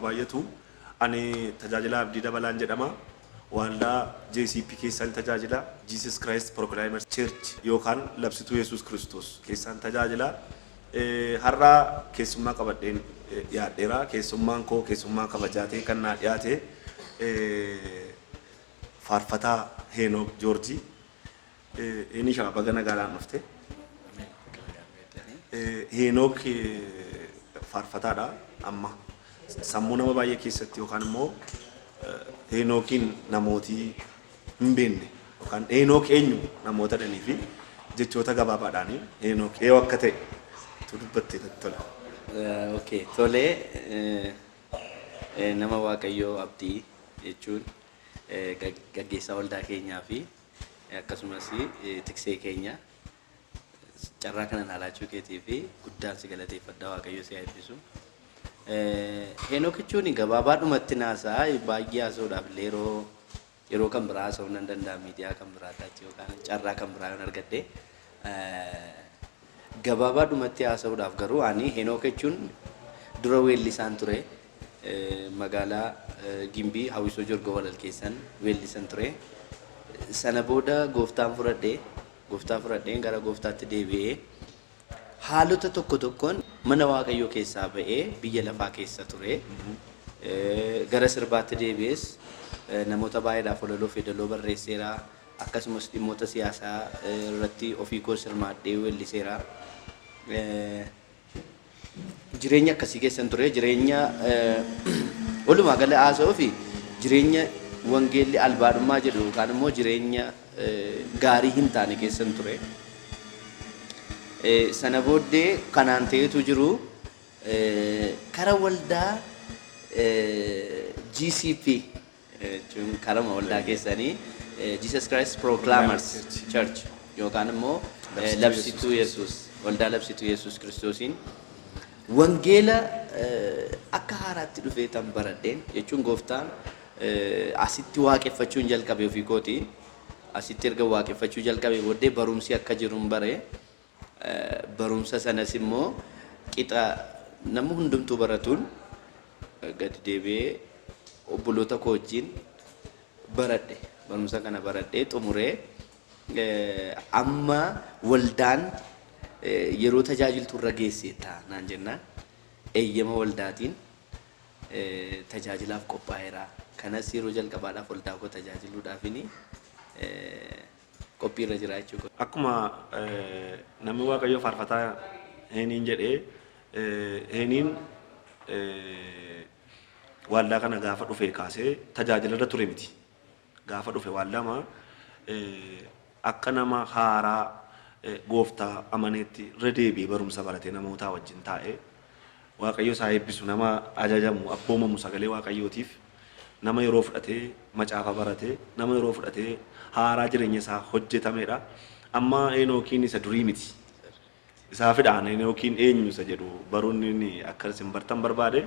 baay'atu. Ani tajaajila abdii dabalaan jedhama. Waldaa JCP keessan tajaajila Jesus Christ Proclaimers Church yookaan labsituu Yesuus Kiristoos keessan tajaajila. Har'a keessummaa qabadheen dhiyaadheera. Keessummaan koo keessummaa kabajaatee kan naa dhiyaate faarfataa Henook Joorjii. Inni shaaba gana gaalaan dhufte. Henook faarfataadha amma. Sammuu nama baay'ee keessatti yookaan immoo Henookiin namootii hin beekne yookaan Henook eenyu namoota dhanii fi jechoota gabaabaadhaan Henook eewu akka ta'e tu dubbattee tola. Okay, tolee nama Waaqayyoo abdii jechuun gaggeessaa waldaa keenyaa fi akkasumas tiksee keenya carraa kana naalaachuu keetii fi guddaan si galateeffadha Waaqayyoo si eebbisu. Henook jechuun gabaabaadhumatti naasaa baay'ee haasa'uudhaaf yeroo kan biraa haasa'uu nan danda'a miidiyaa kan biraatti yookaan carraa kan biraa yoon argadde gabaabaadhumatti haasa'uudhaaf garuu ani Henook jechuun dura weellisaan ture magaalaa Gimbii Hawwisoo Jorgoo Walal keessan weellisan ture. Sana booda gooftaa fudhadheen gara gooftaatti deebi'ee haalota tokkoon mana Waaqayyoo keessaa ba'ee biyya lafaa keessa ture. Gara sirbaatti deebi'es namoota baay'eedhaaf walaloo fedaloo barreesseera. Akkasumas dhimmoota siyaasaa irratti ofii koo sirmaadhee weelliseera. Jireenya akkasii keessan ture. Jireenya walumaa gala haasa'uu fi jireenya wangeelli albaadhummaa jedhu yookaan immoo jireenya gaarii hin taane keessan ture. Sana booddee kanaan ta'etu jiru kara waldaa GCP jechuun karama waldaa keessanii Jesus Christ Proclaimers Church yookaan immoo labsituu Yesuus waldaa labsituu Yesuus Kiristoosiin wangeela akka haaraatti dhufee tan baradheen jechuun gooftaan asitti waaqeffachuun jalqabe ofii kooti. Asitti erga waaqeffachuu jalqabe booddee barumsi akka jiruun bare barumsa sanas immoo qixa nama hundumtuu baratuun gadi deebi'ee obboloota koo wajjin baradhe. Barumsa kana baradhee xumuree amma waldaan yeroo tajaajiltu irra geessee naan jennaan eeyyama waldaatiin tajaajilaaf qophaa'eera. Kanas yeroo jalqabaadhaaf waldaa koo tajaajiluudhaafini qophii irra jira jechuudha. Akkuma namni Waaqayyoo faarfataa Heniin jedhee Heniin waldaa kana gaafa dhufe kaasee tajaajila irra ture miti. Gaafa dhufe waldaa akka nama haaraa gooftaa amaneetti irra deebi'ee barumsa baratee namootaa wajjin taa'ee Waaqayyo isaa eebbisu nama ajajamu abboomamu sagalee Waaqayyootiif nama yeroo fudhatee macaafa baratee nama yeroo fudhatee haaraa jireenya isaa hojjetamedha. Amma Henookiin isa durii miti. Isaa fidhaan Henookiin eenyu isa jedhu baruun inni akka isin bartan barbaade.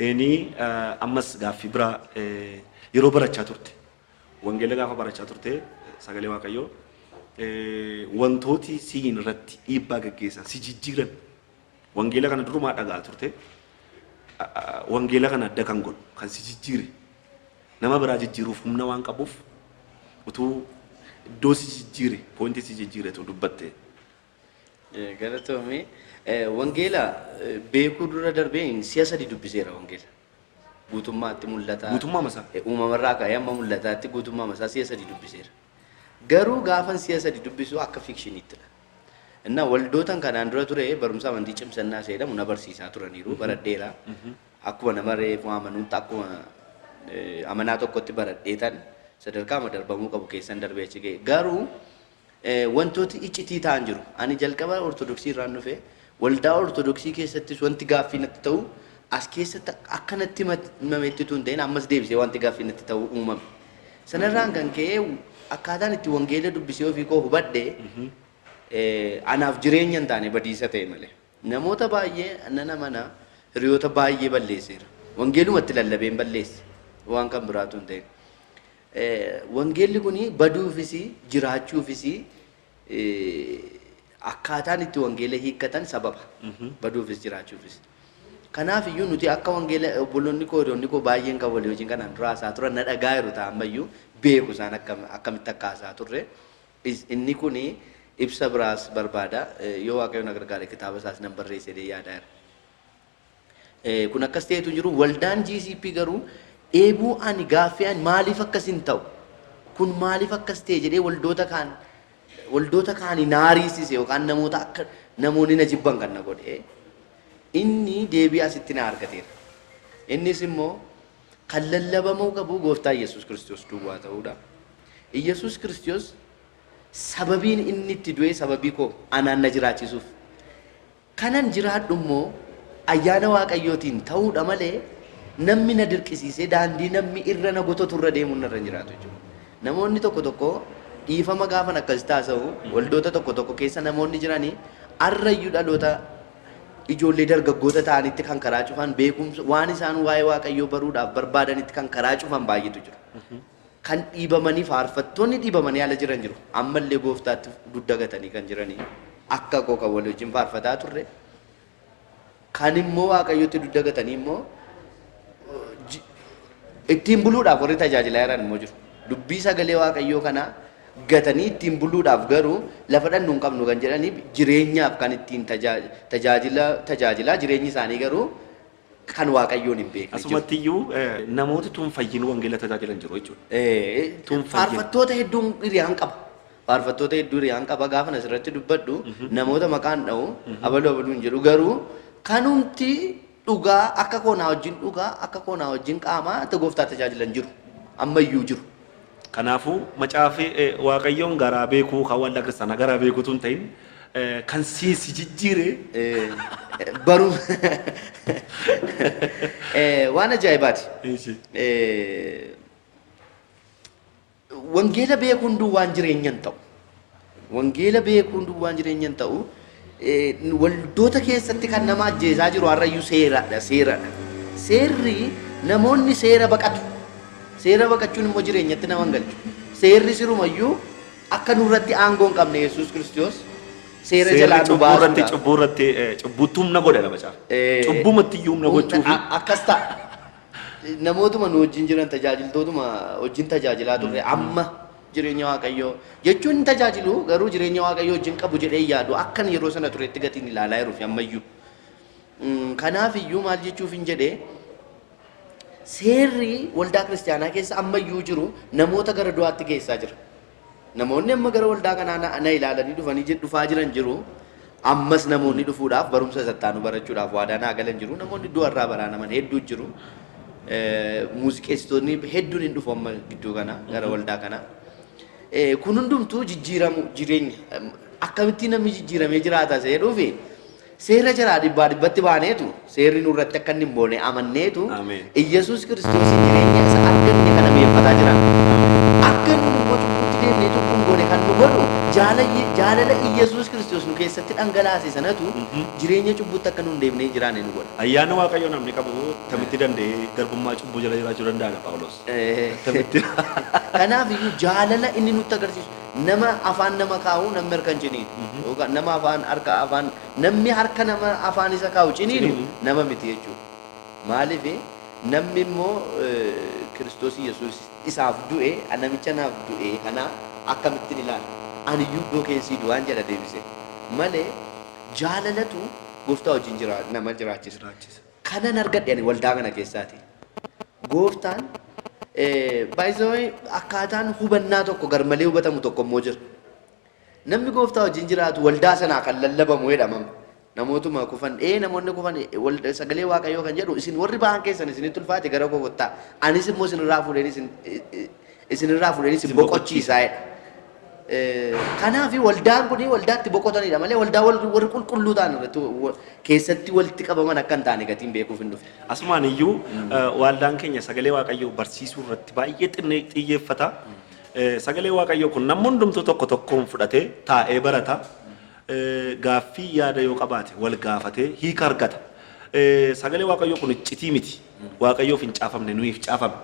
Henii ammas gaaffii biraa yeroo barachaa turte. Wangeela gaafa barachaa turte sagalee Waaqayyoo wantooti siin irratti dhiibbaa gaggeessan si jijjiiran wangeela kana durumaa dhagaa turte. Wangeela kana adda kan godhu kan si jijjiire nama biraa jijjiiruuf humna waan qabuuf utuu iddoo si jijjiire pointi si jijjiiretu dubbatte. Galatoomii wangeela beekuu dura darbeen si'a sadi dubbiseera wangeela. Guutummaatti mul'ata. Guutummaa masaa. Uumamarraa ka'ee amma mul'ataatti guutummaa masaa si'a sadi dubbiseera. Garuu gaafan si'a sadi dubbisu akka fiikshiniittidha. Innaa waldootan kanaan dura ture barumsa amantii cimsannaa jedhamu na barsiisaa turaniiru baradheera. Akkuma nama reefu amanuutti akkuma amanaa tokkotti baradheetan sadarkaa darbamuu qabu keessan darbee achi ga'e. Garuu wantooti iccitii ta'an jiru. Ani jalqaba ortodoksii irraan dhufe waldaa ortodoksii keessattis wanti gaaffii natti ta'u as keessatti akkanatti himametti tun ta'in ammas deebisee wanti gaaffii natti ta'u uumame. Sanarraan kan ka'e akkaataan itti wangeela dubbisee ofii koo hubadhe anaaf jireenya hin taane badiisa ta'e malee. Namoota baay'ee nana mana hiriyoota baay'ee balleesseera. Wangeelumatti lallabeen balleesse waan kan biraatu hin ta'in. Wangeelli kuni baduufis jiraachuufis akkaataan itti wangeela hiikkatan sababa baduufis jiraachuufis. Kanaaf iyyuu nuti akka wangeela obboloonni koo hiriyoonni koo baay'een kan walii wajjin kanaan dura haasaa turan na dhagaa jiru ta'an ammayyuu beeku isaan akkamitti akka haasaa turre. Inni kun ibsa biraas barbaada yoo waaqayyoon na gargaare kitaaba isaas nan barreessee yaadaa jira. Kun akkas ta'etu jiru waldaan GCP garuu eebuu ani gaaffii ani maaliif akkas hin ta'u kun maaliif akkas ta'e jedhee waldoota kaanii naariisise yookaan namoota akka namoonni na jibban kan na godhe inni deebii asitti na argateera. Innis immoo kan lallabamuu qabu gooftaa Yesuus Kiristoos duwwaa ta'uudha. Yesuus Kiristoos sababiin inni itti du'e sababii koo anaan na jiraachisuuf kanan jiraadhu immoo ayyaana waaqayyootiin ta'uudha malee namni na dirqisiisee daandii namni irra na gototu irra deemuun narra hin jiraatu jechuudha. Namoonni tokko tokko dhiifama gaafan akkas taasa'u waldoota tokko tokko keessa namoonni jiranii arrayyuu dhaloota ijoollee dargaggoota ta'anitti kan karaa cufan beekumsa waan isaan waa'ee waaqayyoo baruudhaaf barbaadanitti kan karaa cufan baay'eetu jiru. Kan dhiibamanii faarfattoonni dhiibamanii ala jiran jiru. Ammallee gooftaatti dudda gatanii kan jiranii akka koo kan wal wajjin faarfataa turre. Kan immoo waaqayyootti dudda gatanii immoo ittiin buluudhaaf warri tajaajilaa jiran immoo jiru. Dubbii sagalee waaqayyoo kana gatanii ittiin buluudhaaf garuu lafa dhannu hin qabnu kan jedhanii jireenyaaf kan ittiin tajaajilaa jireenyi isaanii garuu kan waaqayyoon hin beekne. Asumatti iyyuu namoota tuunfayyinuu wangeela tajaajilan jiru jechuudha. Faarfattoota hedduun hiriyaan qaba. Faarfattoota hedduu hiriyaan qaba gaafa asirratti dubbadhu namoota maqaan dha'u abaluu abaluun jedhu garuu kanumti dhugaa akka koonaa wajjin dhugaa akka koonaa wajjin qaamaa itti gooftaa tajaajilan jiru ammayyuu jiru. Kanaafuu macaafi waaqayyoon garaa beekuu kan waldaa kiristaanaa garaa beekuutu hin ta'in kan si jijjiire baruu waan ajaa'ibaati. Wangeela beekuun duwwaan jireenyan ta'u. Wangeela beekuun duwwaan jireenyan ta'u. Waldoota keessatti kan nama ajjeesaa jiru har'ayyuu seeradha. Seerri namoonni seera baqatu. Seera baqachuun immoo jireenyatti nama hin galchu. Seerri sirumayyuu akka nurratti aangoo hin qabne Yesuus Kiristoos seera jalaa nu baasuudha. Cubbuurratti cubbutumna godha nama caafa. Cubbumatti iyyuu humna gochuufi. Akkas ta'a. Namootuma nu wajjin jiran tajaajiltootuma wajjin tajaajilaa turre amma jireenya waaqayyoo jechuun hin tajaajilu garuu jireenya waaqayyoo wajjin qabu jedhee yaadu akkan yeroo sana turetti gatiin ilaalaa jiruuf ammayyuu. Kanaaf iyyuu maal jechuuf hin jedhee seerri waldaa kiristaanaa keessa ammayyuu jiru namoota gara du'aatti geessaa jira. Namoonni amma gara waldaa kanaa na ilaalanii dhufanii dhufaa jiran jiru. Ammas namoonni dhufuudhaaf barumsa sattaanu barachuudhaaf waadaa naa galan jiru. Namoonni du'arraa baraanaman hedduu jiru. Muuziqeessitoonni hedduun hin dhufu amma gidduu kana gara waldaa kana. Kun hundumtuu jijjiiramu jireenya akkamitti namni jijjiiramee jiraata jedhuufi seera jiraa dhibbatti baaneetu seerri nurratti akka inni hin boone amanneetu Iyyasuus Kiristoos jireenya isa akka inni kana meeffataa jiran akka inni immoo cubbutti deemnee tokko hin goone kan nu godhu jaalala Iyyasuus Kiristoos nu keessatti dhangalaase sanatu jireenya cubbutti akka nu hin deemnee jiraanne nu godha. Ayyaana waaqayyoo namni qabu tamitti danda'ee garbummaa cubbuu jala jiraachuu danda'a Phaawulos. Kanaaf iyyuu jaalala inni nutti agarsiisu nama afaan nama kaa'u namni harka hin ciniinu yookaan nama afaan namni harka nama afaan isa kaa'u ciniinu nama miti jechuudha. Maaliif namni immoo Kiristoos Yesuus isaaf du'e namicha naaf du'e kana akkamittiin ilaala ani iyyuu iddoo keessii du'aan jedha deebise malee jaalalatu gooftaa wajjin nama jiraachisa. Kanan argadhe ani waldaa kana keessaati. Gooftaan baay'isawee akkaataan hubannaa tokko garmalee hubatamu tokko immoo jira. Namni gooftaa wajjin jiraatu waldaa sanaa kan lallabamu jedhamama. Namootuma kufan namoonni kufan sagalee waaqayyoo kan jedhu isin warri ba'an keessan isinitti ulfaate gara koo kottaa anis immoo isinirraa fuudheen isin boqochiisaa jedha. Kanaaf waldaan kun waldaatti boqotanidha malee waldaa warri qulqulluu ta'an keessatti walitti qabaman akka hin taane gatiin beekuuf hin dhufe. Asumaan iyyuu waldaan keenya sagalee waaqayyoo barsiisuu irratti baay'ee xiyyeeffata. Sagalee waaqayyoo kun namni hundumtuu tokko tokkoon fudhatee taa'ee barata. Gaaffii yaada yoo qabaate wal gaafatee hiika argata. Sagalee waaqayyoo kun iccitii miti. Waaqayyoof hin caafamne nuyiif caafame.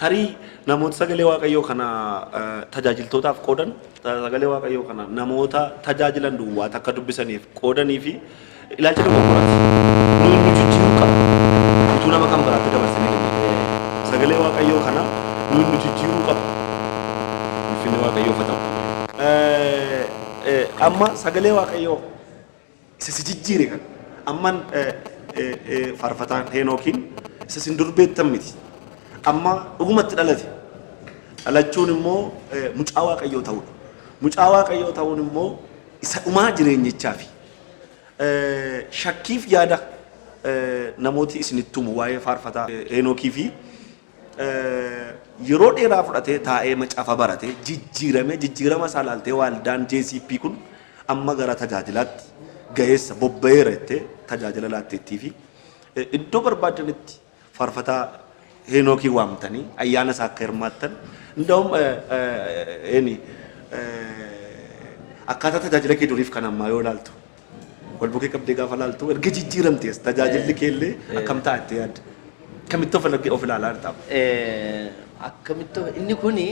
Tarii namoota sagalee waaqayyoo kana tajaajiltootaaf qoodan sagalee waaqayyoo kana namoota tajaajilan duwwaat akka dubbisaniif qoodanii fi ilaalcha tokko qoraati. Nuyi nu jijjiiruu qaba. amma sagalee waaqayyoo isa si jijjiire kan amman faarfataan Heenookiin isa sin durbeettan miti amma dhugumatti dhalate dhalachuun immoo mucaa waaqayyoo ta'uudha mucaa waaqayyoo ta'uun immoo isa dhumaa jireenyichaa fi shakkiif yaada namooti isinitti himu waa'ee faarfataa Heenookii fi yeroo dheeraa fudhatee taa'ee macaafa baratee jijjiirama isaa ilaaltee waaldaan JCP kun amma gara tajaajilaatti gaheessa bobba'eera jettee tajaajila laatteettii fi iddoo barbaadanitti faarfataa Heenookii waamtanii ayyaana isaa akka hirmaattan እንደውም akkaataa tajaajila kee duriif kan ammaa yoo ilaaltu wal bukkee qabdee gaafa ilaaltu erga jijjiiramtees tajaajilli kee illee akkam taa'attee yaadda akkamitti of ilaalaa ta'a. Akkamitti inni kuni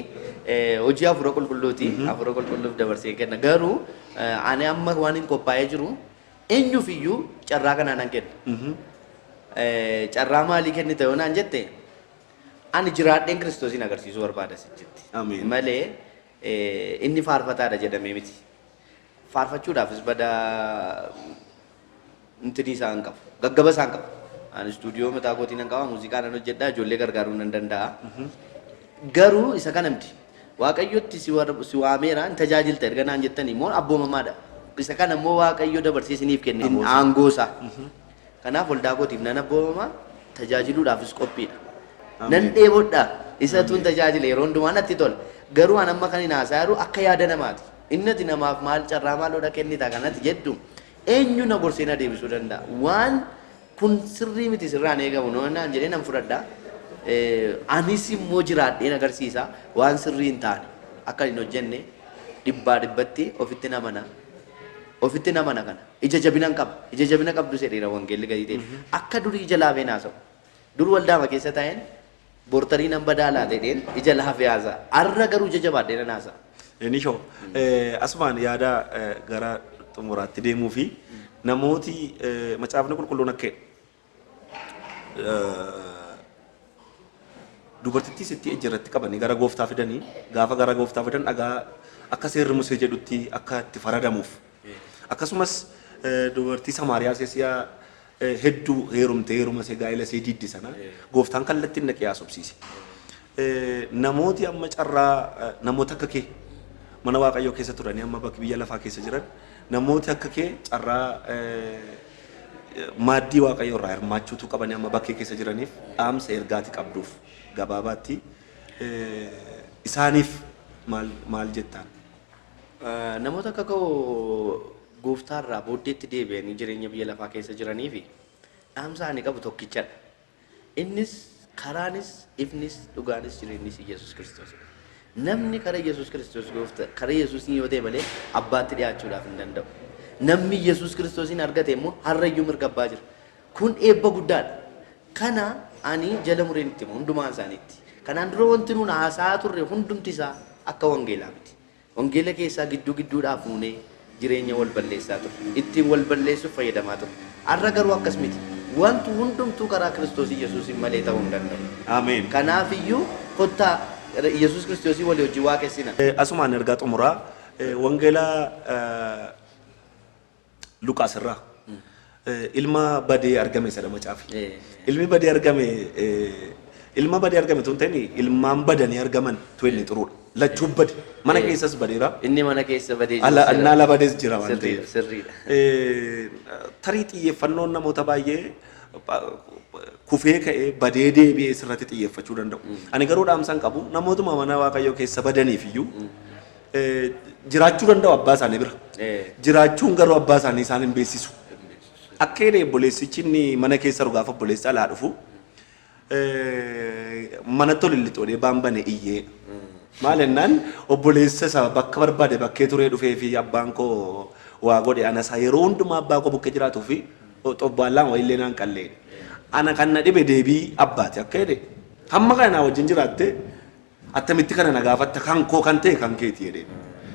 hojii hafuura qulqulluuti hafuura qulqulluuf dabarsee kenna garuu ani amma waan hin qophaa'ee jiru eenyuuf iyyuu carraa kanaan an kenna. Carraa maalii kennite yoo naan jette ani jiraadheen Kiristoosiin agarsiisuu barbaada jetti. Malee inni faarfataadha jedhamee miti. Faarfachuudhaafis bada intini isaa hin qabu gaggaba isaa hin qabu. Ani stuudiyoo mataa kootiin hin qaba muuziqaa nan hojjedha ijoollee gargaaruu nan danda'a. Garuu isa kana miti waaqayyotti si waameera hin tajaajilta erga naan jettanii immoo abboomamaadha. Isa kana immoo waaqayyo dabarsee isiniif kenne aangoosaa. Kanaaf waldaa kootiif nan abboomamaa tajaajiluudhaafis qophiidha. Nan dheebodha isa tun tajaajila yeroo hundumaa natti tola. Garuu an amma kan hin haasaa jiru akka yaada namaati. Innati namaaf maal carraa maaloodha kennita kanatti jedhu eenyu na gorsee na deebisuu danda'a. Waan kun sirrii miti sirraan eegamu naan jedhee nan fudhadha. Anis immoo jiraadheen agarsiisa waan sirrii hin taane akka hin hojjenne dhibbaa dhibbatti ofitti namana. Ofitti namana kana ija jabina qaba ija jabina qabdu sedheera wangeelli gadi ta'e akka durii ija laafee naasa'u dur waldaama keessa taa'een bortarii nan badaalaa ta'een ija laafee haasa arra garuu ija jabaadhee nan haasa. Inni shoo asumaan yaada gara xumuraatti deemuu fi namooti macaafni qulqulluun akka dubartittii sitti ejjerratti qabanii gara gooftaa fidanii gaafa gara gooftaa fidan dhagaa akka seerri Musee jedhutti akka itti faradamuuf akkasumas dubartii Samaariyaa seesiyaa hedduu heeruma see gaa'ela see diddi sana gooftaan kallattiin naqee haasofsiise. Namooti amma carraa namoota akka kee mana waaqayyoo keessa turanii amma bakki biyya lafaa keessa jiran namooti akka kee carraa maaddii waaqayyoo irraa hirmaachuutu qabanii amma bakkee keessa jiraniif dhaamsa ergaati qabduuf gabaabaatti isaaniif maal jettaan? Namoota akka koo gooftaarraa booddeetti deebi'anii jireenya biyya lafaa keessa jiranii fi dhaamsa ani qabu tokkichadha. Innis karaanis ifnis dhugaanis jireenyis Yesuus Kiristoos. Namni karaa Yesuus Kiristoos gooftaa karaa Yesuusin yoo ta'e malee abbaatti dhiyaachuudhaaf hin danda'u. Namni Yesuus Kiristoosin argate immoo harrayyuu mirga abbaa jira. Kun eebba guddaadha. Kana ani jala mureen itti hundumaan isaaniitti. Kanaan dura wanti nuun haasaa turre hundumti isaa akka wangeelaa miti. Wangeela keessaa gidduudhaaf fuunee jireenya wal balleessaa ture. Ittiin wal balleessuuf fayyadamaa ture. Har'a garuu akkas miti. Wanti hundumtuu karaa Kiristoos Yesuusin malee ta'uu hin danda'u. Ameen. Kanaafiyyuu kottaa Yesuus Kiristoosii walii hojii waaqessina. Asumaan ergaa xumuraa wangeela Luqaas irraa ilma badee argame sadha macaafi. Ilmi badee argame tun ta'ini ilmaan badanii argaman tuwenni xuruudha. Lachuu bade mana keessas badeera. Inni mana keessa badee jira. Annaa ala badees jira waan ta'eef. Sirriidha. Tarii xiyyeeffannoon namoota baay'ee kufee ka'ee badee deebi'ee sirratti xiyyeeffachuu danda'u. Ani garuu dhaamsan qabu namootuma mana waaqayyoo keessa badaniif iyyuu jiraachuu danda'u abbaa isaanii bira. Jiraachuun garuu abbaa isaanii isaan hin beeksisu. Akka jedhee obboleessichi inni mana keessa gaafa obboleessa alaa dhufu manatti ol illixoodhee baambane iyyee. Maal jennaan obboleessa isaa bakka barbaade bakkee turee dhufee fi abbaan koo waa godhe ana isaa yeroo hundumaa abbaa koo bukkee jiraatuu fi xobbaallaan wayillee naan qallee. Ana kan na dhibe deebii abbaati akka jedhe hamma kana na wajjin jiraatte attamitti kana na gaafatta kan koo kan ta'e kan keeti jedhee.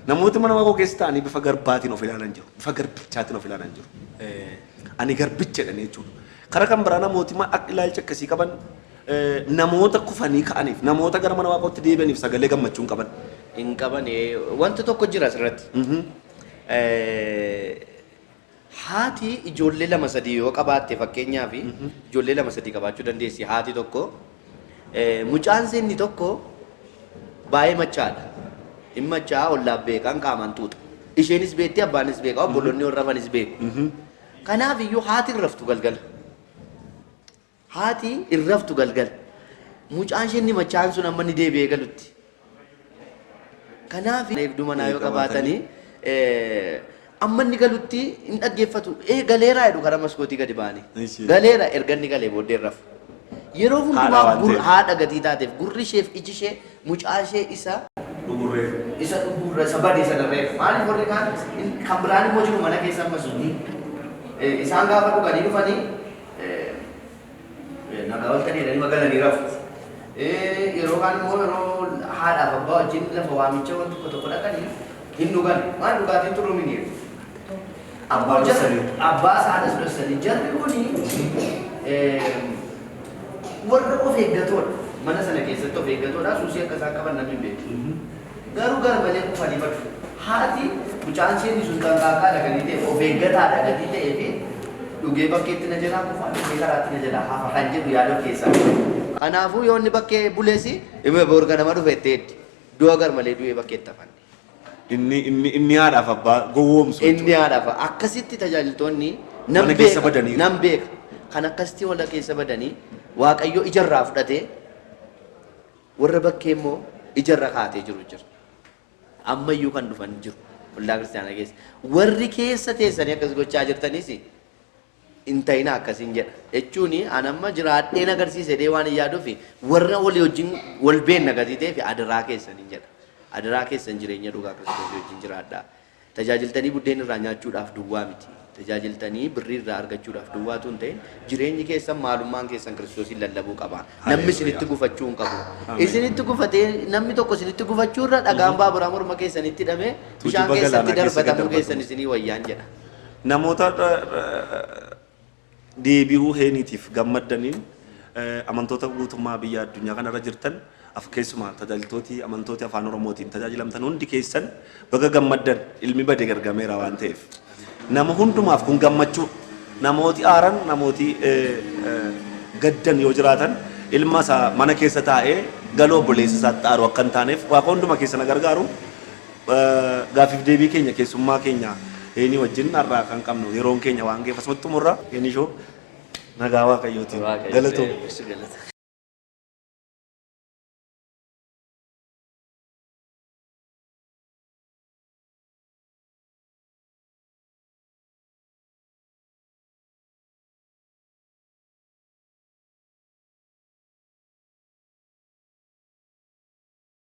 Namooti mana waaqoo keessa ta'anii bifa garbaatiin of ilaalan jiru. Bifa garbichaatiin of ilaalan jiru. Ani garbicha jedhanii jechuudha. Karaa kan biraa namooti akka ilaalcha akkasii qaban namoota kufanii ka'aniif namoota gara mana waaqootti deebi'aniif sagalee gammachuun qaban. Hin qaban wanti tokko jira asirratti. Haati ijoollee lama sadii yoo qabaatte fakkeenyaaf ijoollee lama sadii qabaachuu dandeessi haati tokko mucaan inni tokko baay'ee machaadha. Inni machaa ollaaf beekan qaamaan tuuta. Isheenis beekti abbaanis beeka obboloonni warra rafanis beeku. Kanaaf iyyuu haati irraftu galgala. Haati irraftu galgala. Mucaan inni machaan sun amma ni deebi'ee galutti. Kanaaf eegduu manaa yoo qabaatanii amma inni galutti hin dhaggeeffatu. Galeeraa jedhu karaa maskootii gadi ba'anii. Galeera erga inni galee booddee irrafu. Yeroo hundumaa haadha gatii taateef gurri isheef iji ishee mucaa ishee isa dhugurree isa badee isa darreef maaliif warri kaan kan biraan immoo jiru mana keessa amma sunni isaan gaafa dhuganii dhufanii nagaa waltanii jedhanii magalanii rafu. Yeroo kaan immoo yeroo haadhaaf abbaa wajjin lafa waamicha waan tokko tokko dhaqanii hin dhugan maal dhugaatiin turuu miniiru. Abbaa haadhas dursanii jarri kuni warra of eeggatoodha. Mana sana keessatti of eeggatoodha. Suusii akka isaan qaban namni beeku. Garuu garmalee kufanii badu. Haati mucaan isheen sun qanqaaqaa dhaganii ta'e of eeggataa dhagatii ta'ee fi dhugee bakkeetti na jalaa kufaa dhugee karaatti na jalaa hafa kan jedhu yaada keessaa. Kanaafuu yoo inni bakkee buleesi dhimma boorga nama dhufe itti du'a garmalee du'ee bakkeetti hafan. Inni haadhaaf abbaa gowwoomsu. Inni haadhaaf akkasitti tajaajiltoonni nam beeka. Kan akkasitti wala keessa badanii Waaqayyo ijarraa fudhatee warra bakkee immoo ijarra kaatee jiru jira. Ammayyuu kan dhufan jiru waldaa kiristaanaa keessa. Warri keessa teessanii akkas gochaa jirtanis hin ta'ina akkasiin jedha. Jechuun an amma jiraadheen agarsiise dee waan hin yaaduuf warra walii wajjin wal beenna gatii ta'eef adaraa keessan hin jedha. Adaraa keessan jireenya dhugaa kiristoos wajjin jiraadhaa. Tajaajiltanii buddeen irraa nyaachuudhaaf duwwaa miti. Tajaajiltanii birrii irraa argachuudhaaf duwwaatu hin ta'in jireenyi keessan maalummaan keessan kiristoosiin lallabuu qaba. Namni isinitti gufachuu hin qabu. Isinitti gufatee namni tokko isinitti gufachuu irra dhagaan baaburaa morma keessanitti hidhamee bishaan keessatti darbatamuu keessan isinii wayyaan jedha. Namoota deebi'uu heeniitiif gammaddaniin amantoota guutummaa biyya addunyaa kanarra jirtan keessumaa tajaajiltooti amantooti afaan oromootiin tajaajilamtan hundi keessan baga gammaddan ilmi bade gargameera waan ta'eef. Nama hundumaaf kun gammachuu namooti aaran namooti gaddan yoo jiraatan ilma isaa mana keessa taa'ee galoo obboleessa isaatti aaru akka hin taaneef waaqa hunduma keessa na gargaaru gaafiif deebii keenya keessummaa keenya eenii wajjin har'aa kan qabnu yeroon keenya waan geeffasumatti xumurra eenishoo nagaa waaqayyootiin galatoo.